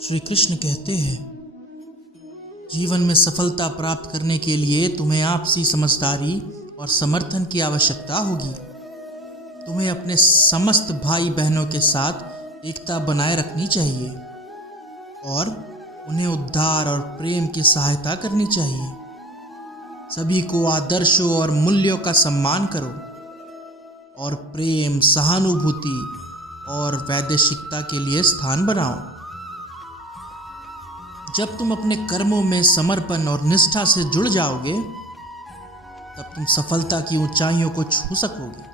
श्री कृष्ण कहते हैं, जीवन में सफलता प्राप्त करने के लिए तुम्हें आपसी समझदारी और समर्थन की आवश्यकता होगी। तुम्हें अपने समस्त भाई बहनों के साथ एकता बनाए रखनी चाहिए और उन्हें उद्धार और प्रेम की सहायता करनी चाहिए। सभी को आदर्शों और मूल्यों का सम्मान करो और प्रेम, सहानुभूति और वैदेशिकता के लिए स्थान बनाओ। जब तुम अपने कर्मों में समर्पण और निष्ठा से जुड़ जाओगे, तब तुम सफलता की ऊंचाइयों को छू सकोगे।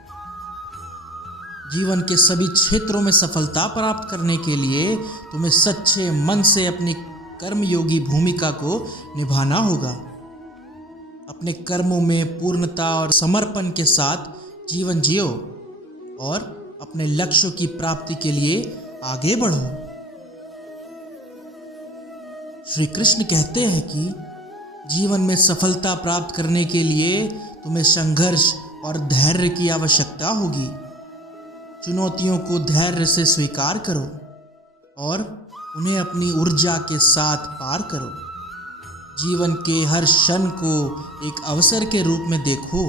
जीवन के सभी क्षेत्रों में सफलता प्राप्त करने के लिए तुम्हें सच्चे मन से अपनी कर्मयोगी भूमिका को निभाना होगा। अपने कर्मों में पूर्णता और समर्पण के साथ जीवन जियो और अपने लक्ष्यों की प्राप्ति के लिए आगे बढ़ो। श्री कृष्ण कहते हैं कि जीवन में सफलता प्राप्त करने के लिए तुम्हें संघर्ष और धैर्य की आवश्यकता होगी। चुनौतियों को धैर्य से स्वीकार करो और उन्हें अपनी ऊर्जा के साथ पार करो। जीवन के हर क्षण को एक अवसर के रूप में देखो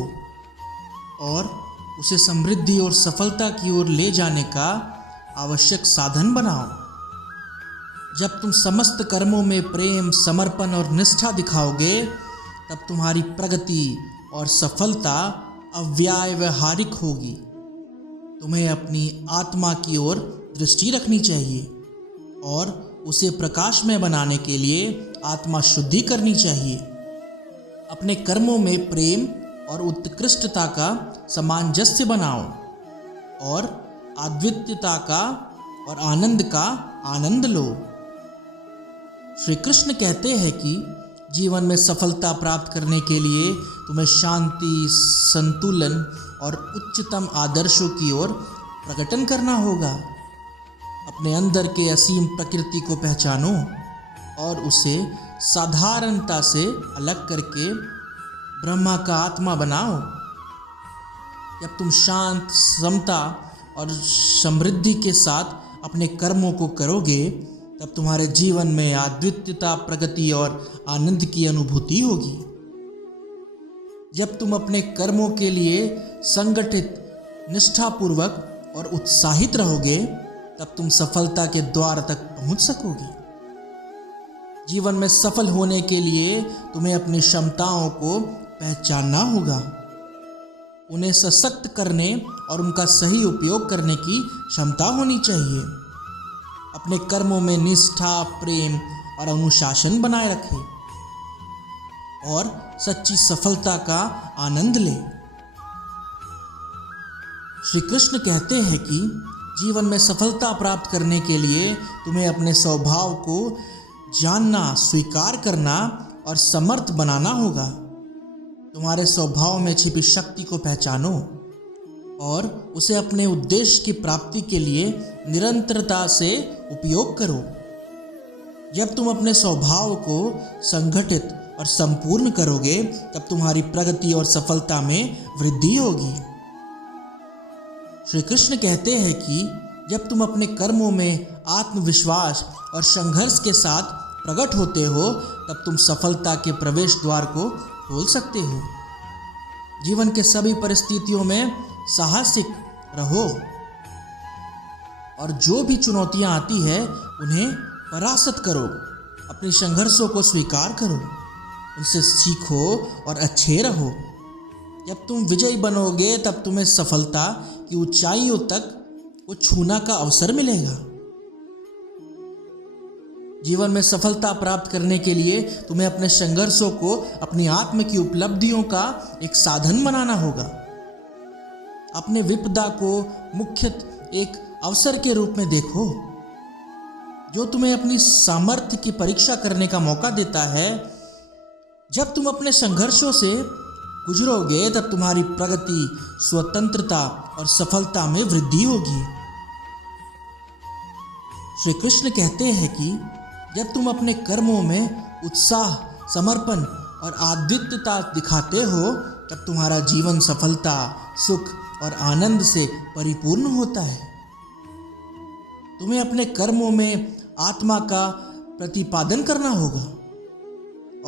और उसे समृद्धि और सफलता की ओर ले जाने का आवश्यक साधन बनाओ। जब तुम समस्त कर्मों में प्रेम, समर्पण और निष्ठा दिखाओगे, तब तुम्हारी प्रगति और सफलता अव्यावहारिक होगी। तुम्हें अपनी आत्मा की ओर दृष्टि रखनी चाहिए और उसे प्रकाशमय बनाने के लिए आत्मा शुद्धि करनी चाहिए। अपने कर्मों में प्रेम और उत्कृष्टता का सामंजस्य बनाओ और अद्वितीयता का और आनंद का आनंद लो। श्री कृष्ण कहते हैं कि जीवन में सफलता प्राप्त करने के लिए तुम्हें शांति, संतुलन और उच्चतम आदर्शों की ओर प्रकटन करना होगा। अपने अंदर के असीम प्रकृति को पहचानो और उसे साधारणता से अलग करके ब्रह्मा का आत्मा बनाओ। जब तुम शांत, समता और समृद्धि के साथ अपने कर्मों को करोगे, तब तुम्हारे जीवन में अद्वितीयता, प्रगति और आनंद की अनुभूति होगी। जब तुम अपने कर्मों के लिए संगठित, निष्ठापूर्वक और उत्साहित रहोगे, तब तुम सफलता के द्वार तक पहुंच सकोगे। जीवन में सफल होने के लिए तुम्हें अपनी क्षमताओं को पहचानना होगा, उन्हें सशक्त करने और उनका सही उपयोग करने की क्षमता होनी चाहिए। अपने कर्मों में निष्ठा, प्रेम और अनुशासन बनाए रखें और सच्ची सफलता का आनंद लें। श्री कृष्ण कहते हैं कि जीवन में सफलता प्राप्त करने के लिए तुम्हें अपने स्वभाव को जानना, स्वीकार करना और समर्थ बनाना होगा। तुम्हारे स्वभाव में छिपी शक्ति को पहचानो और उसे अपने उद्देश्य की प्राप्ति के लिए निरंतरता से उपयोग करो। जब तुम अपने स्वभाव को संगठित और संपूर्ण करोगे, तब तुम्हारी प्रगति और सफलता में वृद्धि होगी। श्री कृष्ण कहते हैं कि जब तुम अपने कर्मों में आत्मविश्वास और संघर्ष के साथ प्रकट होते हो, तब तुम सफलता के प्रवेश द्वार को खोल सकते हो। जीवन के सभी परिस्थितियों में साहसिक रहो और जो भी चुनौतियां आती है, उन्हें परास्त करो। अपने संघर्षों को स्वीकार करो, उनसे सीखो और अच्छे रहो। जब तुम विजयी बनोगे, तब तुम्हें सफलता की ऊंचाइयों तक को छूना का अवसर मिलेगा। जीवन में सफलता प्राप्त करने के लिए तुम्हें अपने संघर्षों को अपनी आत्म की उपलब्धियों का एक साधन बनाना होगा। अपने विपदा को मुख्यतः एक अवसर के रूप में देखो, जो तुम्हें अपनी सामर्थ्य की परीक्षा करने का मौका देता है। जब तुम अपने संघर्षों से गुजरोगे, तब तुम्हारी प्रगति, स्वतंत्रता और सफलता में वृद्धि होगी। श्री कृष्ण कहते हैं कि जब तुम अपने कर्मों में उत्साह, समर्पण और अद्वितीयता दिखाते हो, तब तुम्हारा जीवन सफलता, सुख और आनंद से परिपूर्ण होता है। तुम्हें अपने कर्मों में आत्मा का प्रतिपादन करना होगा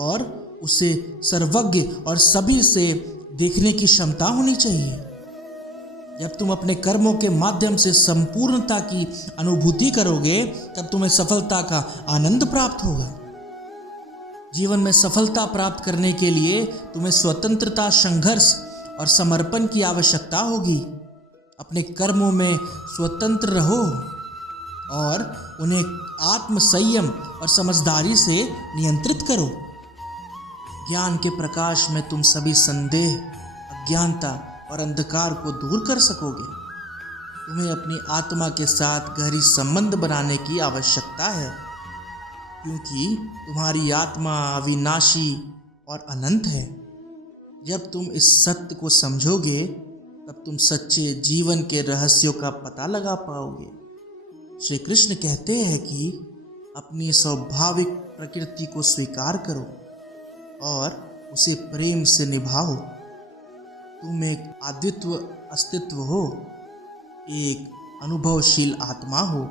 और उसे सर्वज्ञ और सभी से देखने की क्षमता होनी चाहिए। जब तुम अपने कर्मों के माध्यम से संपूर्णता की अनुभूति करोगे तब तुम्हें सफलता का आनंद प्राप्त होगा। जीवन में सफलता प्राप्त करने के लिए तुम्हें स्वतंत्रता, संघर्ष और समर्पण की आवश्यकता होगी। अपने कर्मों में स्वतंत्र रहो और उन्हें आत्म संयम और समझदारी से नियंत्रित करो। ज्ञान के प्रकाश में तुम सभी संदेह, अज्ञानता और अंधकार को दूर कर सकोगे। तुम्हें अपनी आत्मा के साथ गहरी संबंध बनाने की आवश्यकता है, क्योंकि तुम्हारी आत्मा अविनाशी और अनंत है। जब तुम इस सत्य को समझोगे तब तुम सच्चे जीवन के रहस्यों का पता लगा पाओगे। श्री कृष्ण कहते हैं कि अपनी स्वाभाविक प्रकृति को स्वीकार करो और उसे प्रेम से निभाओ। तुम एक अद्वितीय अस्तित्व हो, एक अनुभवशील आत्मा हो।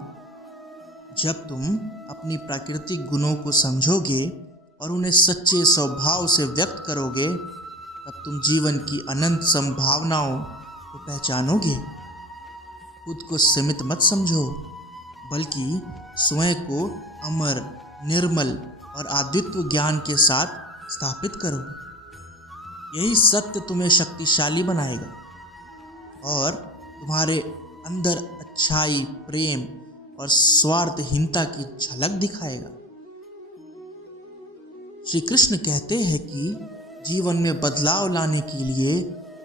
जब तुम अपनी प्राकृतिक गुणों को समझोगे और उन्हें सच्चे स्वभाव से व्यक्त करोगे तब तुम जीवन की अनंत संभावनाओं को पहचानोगे। खुद को सीमित मत समझो, बल्कि स्वयं को अमर, निर्मल और अद्वितीय ज्ञान के साथ स्थापित करो। यही सत्य तुम्हें शक्तिशाली बनाएगा और तुम्हारे अंदर अच्छाई, प्रेम और स्वार्थहीनता की झलक दिखाएगा। श्री कृष्ण कहते हैं कि जीवन में बदलाव लाने के लिए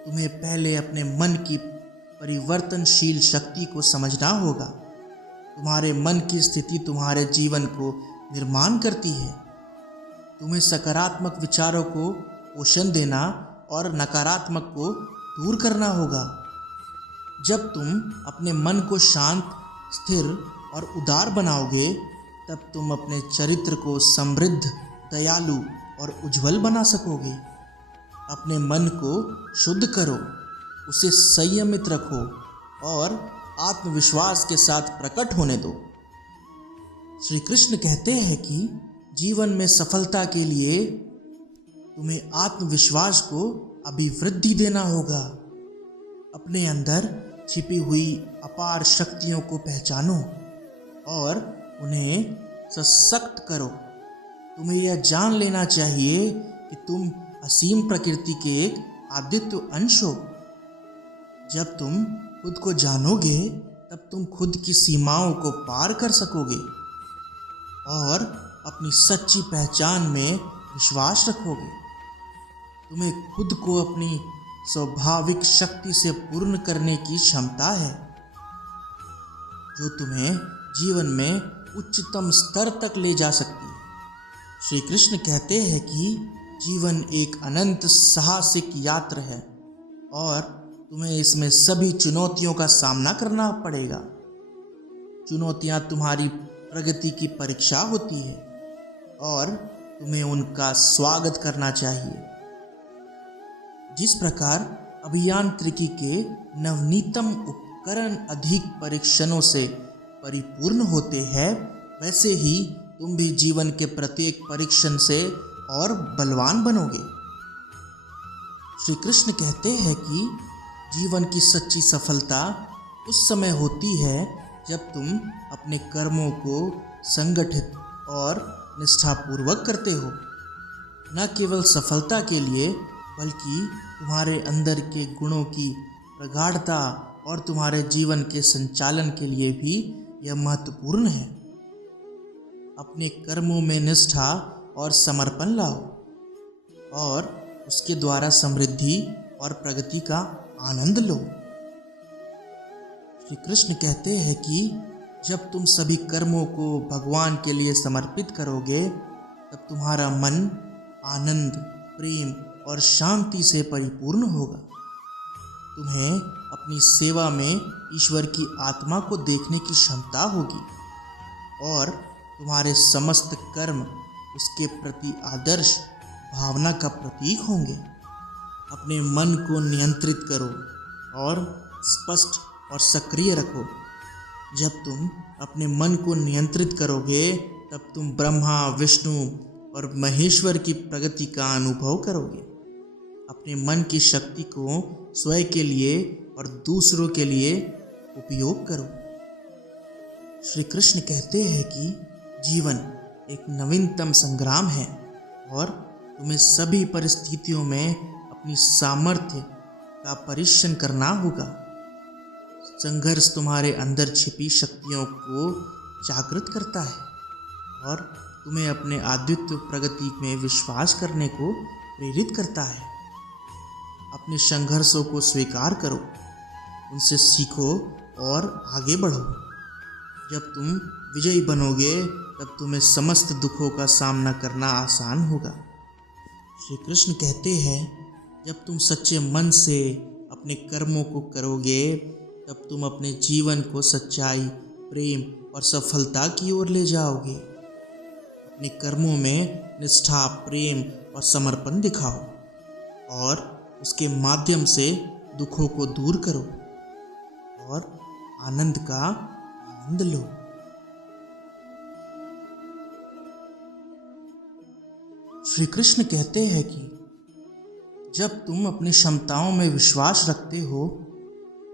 तुम्हें पहले अपने मन की परिवर्तनशील शक्ति को समझना होगा। तुम्हारे मन की स्थिति तुम्हारे जीवन को निर्माण करती है। तुम्हें सकारात्मक विचारों को पोषण देना और नकारात्मक को दूर करना होगा। जब तुम अपने मन को शांत, स्थिर और उदार बनाओगे तब तुम अपने चरित्र को समृद्ध, दयालु और उज्जवल बना सकोगे। अपने मन को शुद्ध करो, उसे संयमित रखो और आत्मविश्वास के साथ प्रकट होने दो। श्री कृष्ण कहते हैं कि जीवन में सफलता के लिए तुम्हें आत्मविश्वास को अभिवृद्धि देना होगा। अपने अंदर छिपी हुई अपार शक्तियों को पहचानो और उन्हें सशक्त करो। तुम्हें यह जान लेना चाहिए कि तुम असीम प्रकृति के एक अद्वितीय अंश हो। जब तुम खुद को जानोगे तब तुम खुद की सीमाओं को पार कर सकोगे और अपनी सच्ची पहचान में विश्वास रखोगे। तुम्हें खुद को अपनी स्वाभाविक शक्ति से पूर्ण करने की क्षमता है, जो तुम्हें जीवन में उच्चतम स्तर तक ले जा सकती है। श्री कृष्ण कहते हैं कि जीवन एक अनंत साहसिक यात्रा है और तुम्हें इसमें सभी चुनौतियों का सामना करना पड़ेगा। चुनौतियां तुम्हारी प्रगति की परीक्षा होती है और तुम्हें उनका स्वागत करना चाहिए। जिस प्रकार अभियांत्रिकी के नवनीतम उपकरण अधिक परीक्षणों से परिपूर्ण होते हैं, वैसे ही तुम भी जीवन के प्रत्येक परीक्षण से और बलवान बनोगे। श्री कृष्ण कहते हैं कि जीवन की सच्ची सफलता उस समय होती है जब तुम अपने कर्मों को संगठित और निष्ठापूर्वक करते हो। न केवल सफलता के लिए बल्कि तुम्हारे अंदर के गुणों की प्रगाढ़ता और तुम्हारे जीवन के संचालन के लिए भी यह महत्वपूर्ण है। अपने कर्मों में निष्ठा और समर्पण लाओ और उसके द्वारा समृद्धि और प्रगति का आनंद लो। श्री कृष्ण कहते हैं कि जब तुम सभी कर्मों को भगवान के लिए समर्पित करोगे तब तुम्हारा मन आनंद, प्रेम और शांति से परिपूर्ण होगा। तुम्हें अपनी सेवा में ईश्वर की आत्मा को देखने की क्षमता होगी और तुम्हारे समस्त कर्म उसके प्रति आदर्श भावना का प्रतीक होंगे। अपने मन को नियंत्रित करो और स्पष्ट और सक्रिय रखो। जब तुम अपने मन को नियंत्रित करोगे तब तुम ब्रह्मा, विष्णु और महेश्वर की प्रगति का अनुभव करोगे। अपने मन की शक्ति को स्वयं के लिए और दूसरों के लिए उपयोग करो। श्री कृष्ण कहते हैं कि जीवन एक नवीनतम संग्राम है और तुम्हें सभी परिस्थितियों में अपनी सामर्थ्य का परीक्षण करना होगा। संघर्ष तुम्हारे अंदर छिपी शक्तियों को जागृत करता है और तुम्हें अपने अद्वितीय प्रगति में विश्वास करने को प्रेरित करता है। अपने संघर्षों को स्वीकार करो, उनसे सीखो और आगे बढ़ो। जब तुम विजयी बनोगे तब तुम्हें समस्त दुखों का सामना करना आसान होगा। श्री कृष्ण कहते हैं, जब तुम सच्चे मन से अपने कर्मों को करोगे तब तुम अपने जीवन को सच्चाई, प्रेम और सफलता की ओर ले जाओगे। अपने कर्मों में निष्ठा, प्रेम और समर्पण दिखाओ और उसके माध्यम से दुखों को दूर करो और आनंद का आनंद लो। श्री कृष्ण कहते हैं कि जब तुम अपनी क्षमताओं में विश्वास रखते हो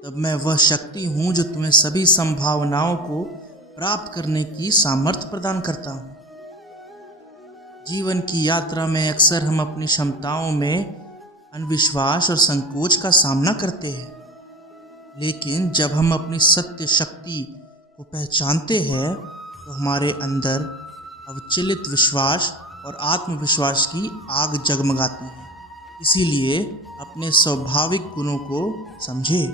तब मैं वह शक्ति हूँ जो तुम्हें सभी संभावनाओं को प्राप्त करने की सामर्थ्य प्रदान करता हूँ। जीवन की यात्रा में अक्सर हम अपनी क्षमताओं में अविश्वास और संकोच का सामना करते हैं, लेकिन जब हम अपनी सत्य शक्ति को पहचानते हैं तो हमारे अंदर अविचलित विश्वास और आत्मविश्वास की आग जगमगाती है। इसीलिए अपने स्वाभाविक गुणों को समझें,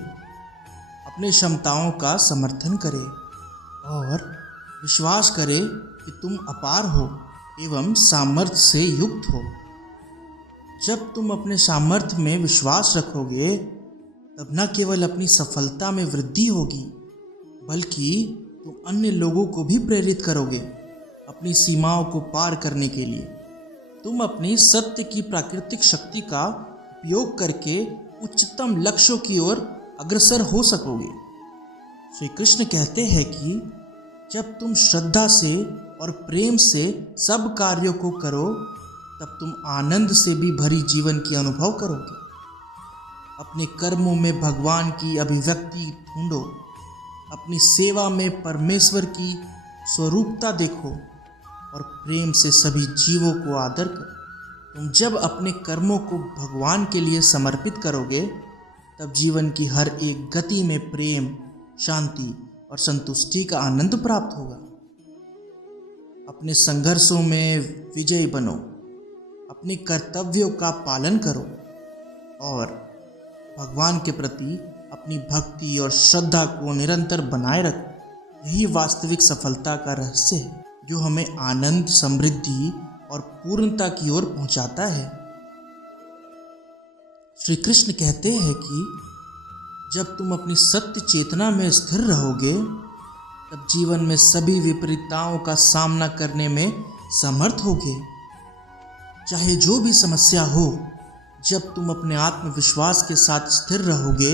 अपनी क्षमताओं का समर्थन करें और विश्वास करें कि तुम अपार हो एवं सामर्थ्य से युक्त हो। जब तुम अपने सामर्थ्य में विश्वास रखोगे तब न केवल अपनी सफलता में वृद्धि होगी बल्कि तुम अन्य लोगों को भी प्रेरित करोगे अपनी सीमाओं को पार करने के लिए। तुम अपनी सत्य की प्राकृतिक शक्ति का उपयोग करके उच्चतम लक्ष्यों की ओर अग्रसर हो सकोगे। श्री कृष्ण कहते हैं कि जब तुम श्रद्धा से और प्रेम से सब कार्यों को करो तब तुम आनंद से भी भरी जीवन की अनुभव करोगे। अपने कर्मों में भगवान की अभिव्यक्ति ढूंढो, अपनी सेवा में परमेश्वर की स्वरूपता देखो और प्रेम से सभी जीवों को आदर करो। तुम जब अपने कर्मों को भगवान के लिए समर्पित करोगे तब जीवन की हर एक गति में प्रेम, शांति और संतुष्टि का आनंद प्राप्त होगा। अपने संघर्षों में विजयी बनो, अपने कर्तव्यों का पालन करो और भगवान के प्रति अपनी भक्ति और श्रद्धा को निरंतर बनाए रखो। यही वास्तविक सफलता का रहस्य है जो हमें आनंद, समृद्धि और पूर्णता की ओर पहुंचाता है। श्री कृष्ण कहते हैं कि जब तुम अपनी सत्य चेतना में स्थिर रहोगे तब जीवन में सभी विपरीतताओं का सामना करने में समर्थ होगे। चाहे जो भी समस्या हो, जब तुम अपने आत्मविश्वास के साथ स्थिर रहोगे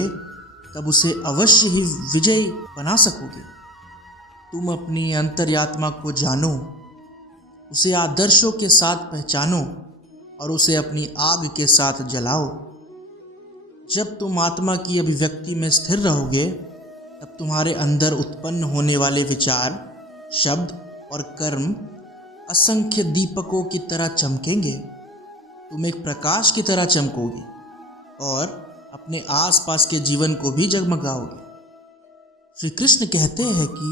तब उसे अवश्य ही विजयी बना सकोगे। तुम अपनी अंतर्यात्मा को जानो, उसे आदर्शों के साथ पहचानो और उसे अपनी आग के साथ जलाओ। जब तुम आत्मा की अभिव्यक्ति में स्थिर रहोगे तब तुम्हारे अंदर उत्पन्न होने वाले विचार, शब्द और कर्म असंख्य दीपकों की तरह चमकेंगे। तुम एक प्रकाश की तरह चमकोगे और अपने आसपास के जीवन को भी जगमगाओगे। श्री कृष्ण कहते हैं कि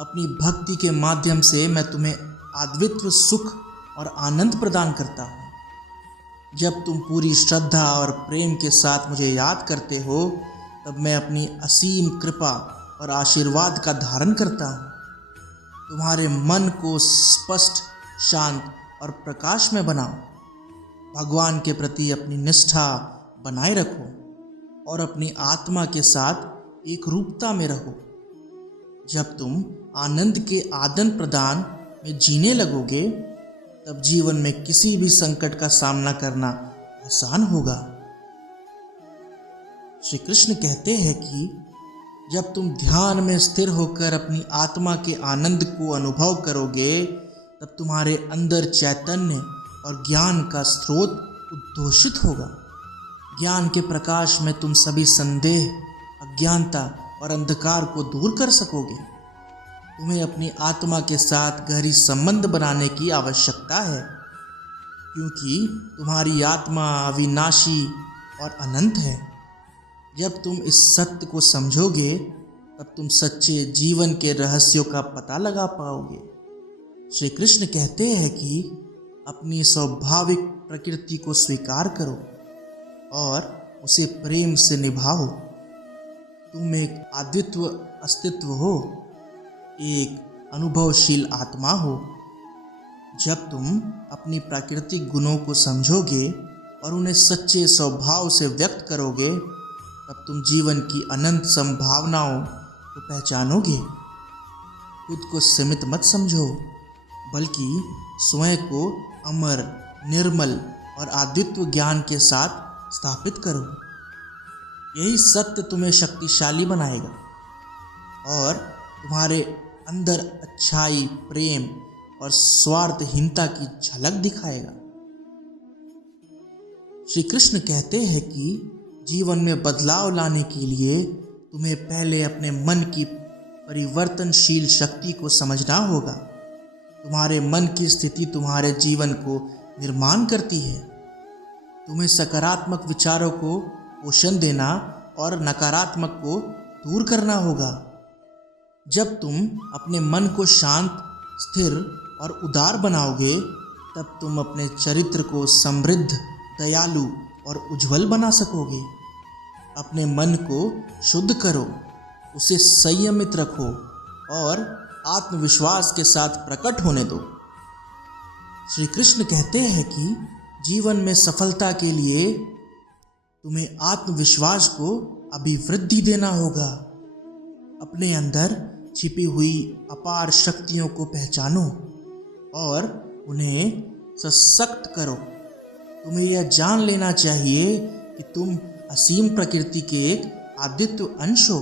अपनी भक्ति के माध्यम से मैं तुम्हें अद्वितीय सुख और आनंद प्रदान करता हूँ। जब तुम पूरी श्रद्धा और प्रेम के साथ मुझे याद करते हो तब मैं अपनी असीम कृपा और आशीर्वाद का धारण करता हूँ। तुम्हारे मन को स्पष्ट, शांत और प्रकाश में बनाओ। भगवान के प्रति अपनी निष्ठा बनाए रखो और अपनी आत्मा के साथ एक रूपता में रहो। जब तुम आनंद के आदान प्रदान में जीने लगोगे तब जीवन में किसी भी संकट का सामना करना आसान होगा। श्री कृष्ण कहते हैं कि जब तुम ध्यान में स्थिर होकर अपनी आत्मा के आनंद को अनुभव करोगे, तब तुम्हारे अंदर चैतन्य और ज्ञान का स्रोत उद्घोषित होगा। ज्ञान के प्रकाश में तुम सभी संदेह, अज्ञानता और अंधकार को दूर कर सकोगे। तुम्हें अपनी आत्मा के साथ गहरी संबंध बनाने की आवश्यकता है, क्योंकि तुम्हारी आत्मा अविनाशी और अनंत है। जब तुम इस सत्य को समझोगे, तब तुम सच्चे जीवन के रहस्यों का पता लगा पाओगे। श्री कृष्ण कहते हैं कि अपनी स्वाभाविक प्रकृति को स्वीकार करो और उसे प्रेम से निभाओ। तुम एक अद्वितीय अस्तित्व हो, एक अनुभवशील आत्मा हो। जब तुम अपनी प्राकृतिक गुणों को समझोगे और उन्हें सच्चे स्वभाव से व्यक्त करोगे, तब तुम जीवन की अनंत संभावनाओं को पहचानोगे। खुद को सीमित मत समझो, बल्कि स्वयं को अमर, निर्मल और अद्वितीय ज्ञान के साथ स्थापित करो। यही सत्य तुम्हें शक्तिशाली बनाएगा और तुम्हारे अंदर अच्छाई, प्रेम और स्वार्थहीनता की झलक दिखाएगा। श्री कृष्ण कहते हैं कि जीवन में बदलाव लाने के लिए तुम्हें पहले अपने मन की परिवर्तनशील शक्ति को समझना होगा। तुम्हारे मन की स्थिति तुम्हारे जीवन को निर्माण करती है। तुम्हें सकारात्मक विचारों को पोषण देना और नकारात्मक को दूर करना होगा। जब तुम अपने मन को शांत, स्थिर और उदार बनाओगे, तब तुम अपने चरित्र को समृद्ध, दयालु और उज्जवल बना सकोगे। अपने मन को शुद्ध करो, उसे संयमित रखो और आत्मविश्वास के साथ प्रकट होने दो। श्री कृष्ण कहते हैं कि जीवन में सफलता के लिए तुम्हें आत्मविश्वास को अभिवृद्धि देना होगा। अपने अंदर छिपी हुई अपार शक्तियों को पहचानो और उन्हें सशक्त करो। तुम्हें यह जान लेना चाहिए कि तुम असीम प्रकृति के एक अद्वितीय अंश हो।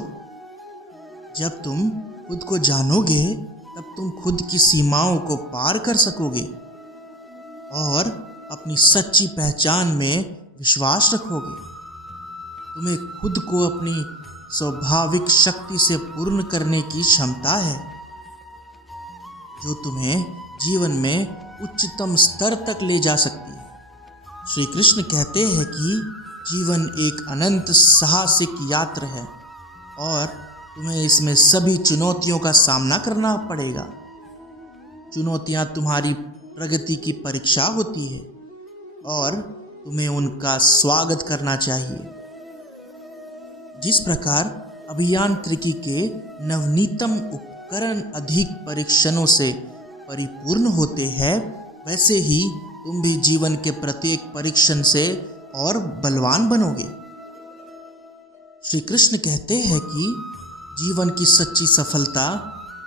जब तुम खुद को जानोगे, तब तुम खुद की सीमाओं को पार कर सकोगे और अपनी सच्ची पहचान में विश्वास रखोगे। तुम्हें खुद को अपनी स्वाभाविक शक्ति से पूर्ण करने की क्षमता है, जो तुम्हें जीवन में उच्चतम स्तर तक ले जा सकती है। श्री कृष्ण कहते हैं कि जीवन एक अनंत साहसिक यात्रा है और तुम्हें इसमें सभी चुनौतियों का सामना करना पड़ेगा। चुनौतियां तुम्हारी प्रगति की परीक्षा होती है और तुम्हें उनका स्वागत करना चाहिए। जिस प्रकार अभियांत्रिकी के नवनीतम उपकरण अधिक परीक्षणों से परिपूर्ण होते हैं, वैसे ही तुम भी जीवन के प्रत्येक परीक्षण से और बलवान बनोगे। श्री कृष्ण कहते हैं कि जीवन की सच्ची सफलता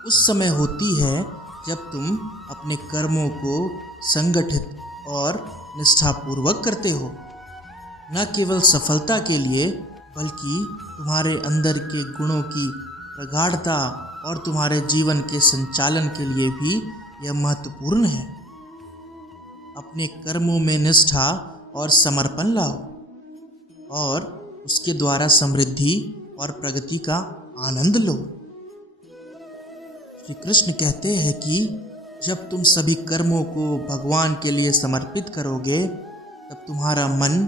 उस समय होती है जब तुम अपने कर्मों को संगठित और निष्ठापूर्वक करते हो। न केवल सफलता के लिए, बल्कि तुम्हारे अंदर के गुणों की प्रगाढ़ता और तुम्हारे जीवन के संचालन के लिए भी यह महत्वपूर्ण है। अपने कर्मों में निष्ठा और समर्पण लाओ और उसके द्वारा समृद्धि और प्रगति का आनंद लो। श्री कृष्ण कहते हैं कि जब तुम सभी कर्मों को भगवान के लिए समर्पित करोगे, तब तुम्हारा मन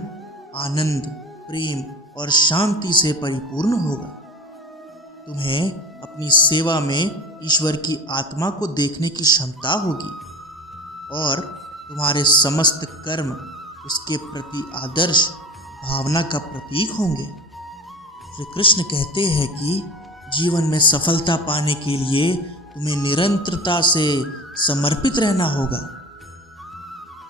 आनंद, प्रेम और शांति से परिपूर्ण होगा। तुम्हें अपनी सेवा में ईश्वर की आत्मा को देखने की क्षमता होगी और तुम्हारे समस्त कर्म उसके प्रति आदर्श भावना का प्रतीक होंगे। श्री कृष्ण कहते हैं कि जीवन में सफलता पाने के लिए तुम्हें निरंतरता से समर्पित रहना होगा।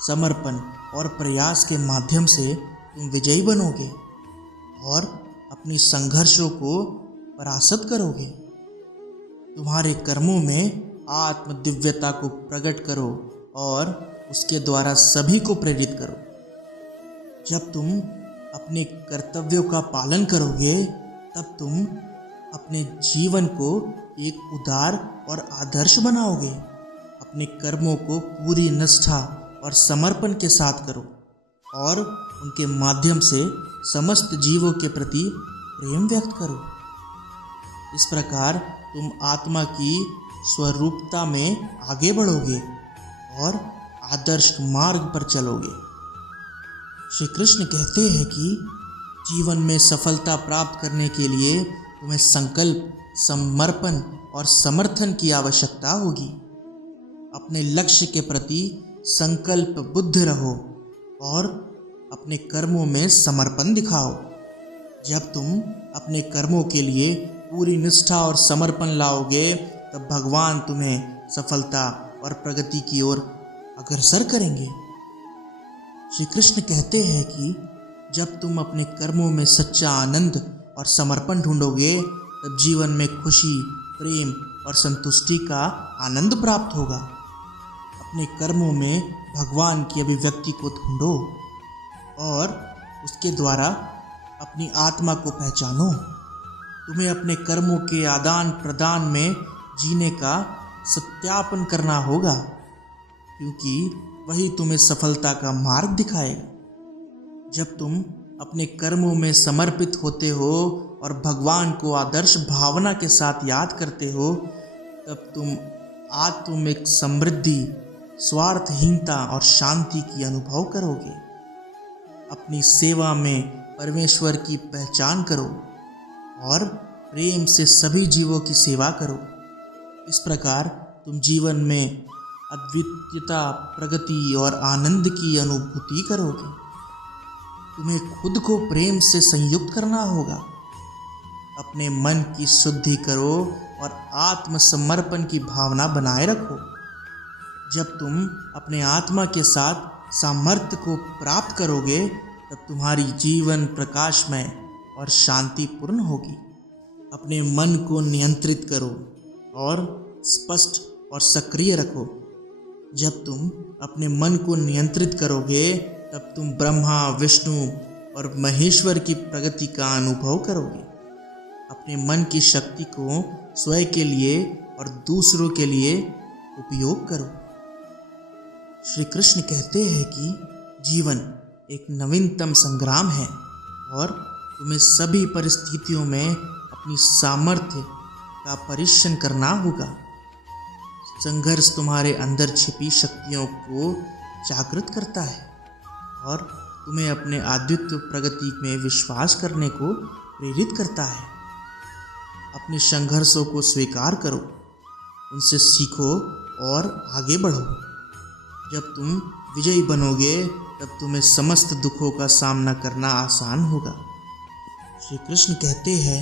समर्पण और प्रयास के माध्यम से तुम विजयी बनोगे और अपनी संघर्षों को परास्त करोगे। तुम्हारे कर्मों में आत्म दिव्यता को प्रकट करो और उसके द्वारा सभी को प्रेरित करो। जब तुम अपने कर्तव्यों का पालन करोगे, तब तुम अपने जीवन को एक उदार और आदर्श बनाओगे। अपने कर्मों को पूरी निष्ठा और समर्पण के साथ करो और उनके माध्यम से समस्त जीवों के प्रति प्रेम व्यक्त करो। इस प्रकार तुम आत्मा की स्वरूपता में आगे बढ़ोगे और आदर्श मार्ग पर चलोगे। श्री कृष्ण कहते हैं कि जीवन में सफलता प्राप्त करने के लिए तुम्हें संकल्प, समर्पण और समर्थन की आवश्यकता होगी। अपने लक्ष्य के प्रति संकल्प बुद्ध रहो और अपने कर्मों में समर्पण दिखाओ। जब तुम अपने कर्मों के लिए पूरी निष्ठा और समर्पण लाओगे तब भगवान तुम्हें सफलता और प्रगति की ओर अग्रसर करेंगे। श्री कृष्ण कहते हैं कि जब तुम अपने कर्मों में सच्चा आनंद और समर्पण ढूंढोगे तब जीवन में खुशी, प्रेम और संतुष्टि का आनंद प्राप्त होगा। अपने कर्मों में भगवान की अभिव्यक्ति को ढूंढो और उसके द्वारा अपनी आत्मा को पहचानो। तुम्हें अपने कर्मों के आदान प्रदान में जीने का सत्यापन करना होगा, क्योंकि वही तुम्हें सफलता का मार्ग दिखाएगा। जब तुम अपने कर्मों में समर्पित होते हो और भगवान को आदर्श भावना के साथ याद करते हो तब तुम आत्मिक समृद्धि, स्वार्थहीनता और शांति की अनुभव करोगे। अपनी सेवा में परमेश्वर की पहचान करो और प्रेम से सभी जीवों की सेवा करो। इस प्रकार तुम जीवन में अद्वितीयता, प्रगति और आनंद की अनुभूति करोगे। तुम्हें खुद को प्रेम से संयुक्त करना होगा। अपने मन की शुद्धि करो और आत्मसमर्पण की भावना बनाए रखो। जब तुम अपने आत्मा के साथ सामर्थ्य को प्राप्त करोगे तब तुम्हारी जीवन प्रकाशमय और शांतिपूर्ण होगी। अपने मन को नियंत्रित करो और स्पष्ट और सक्रिय रखो। जब तुम अपने मन को नियंत्रित करोगे तब तुम ब्रह्मा, विष्णु और महेश्वर की प्रगति का अनुभव करोगे। अपने मन की शक्ति को स्वयं के लिए और दूसरों के लिए उपयोग करो। श्री कृष्ण कहते हैं कि जीवन एक नवीनतम संग्राम है और तुम्हें सभी परिस्थितियों में अपनी सामर्थ्य का परीक्षण करना होगा। संघर्ष तुम्हारे अंदर छिपी शक्तियों को जागृत करता है और तुम्हें अपने अद्वितीय प्रगति में विश्वास करने को प्रेरित करता है। अपने संघर्षों को स्वीकार करो, उनसे सीखो और आगे बढ़ो। जब तुम विजयी बनोगे तब तुम्हें समस्त दुखों का सामना करना आसान होगा। श्री कृष्ण कहते हैं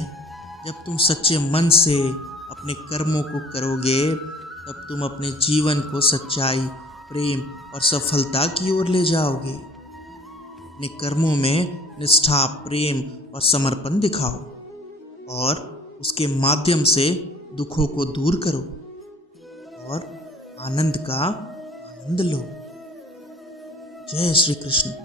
जब तुम सच्चे मन से अपने कर्मों को करोगे तब तुम अपने जीवन को सच्चाई, प्रेम और सफलता की ओर ले जाओगे। अपने कर्मों में निष्ठा, प्रेम और समर्पण दिखाओ और उसके माध्यम से दुखों को दूर करो और आनंद का आनंद लो। जय श्री कृष्ण।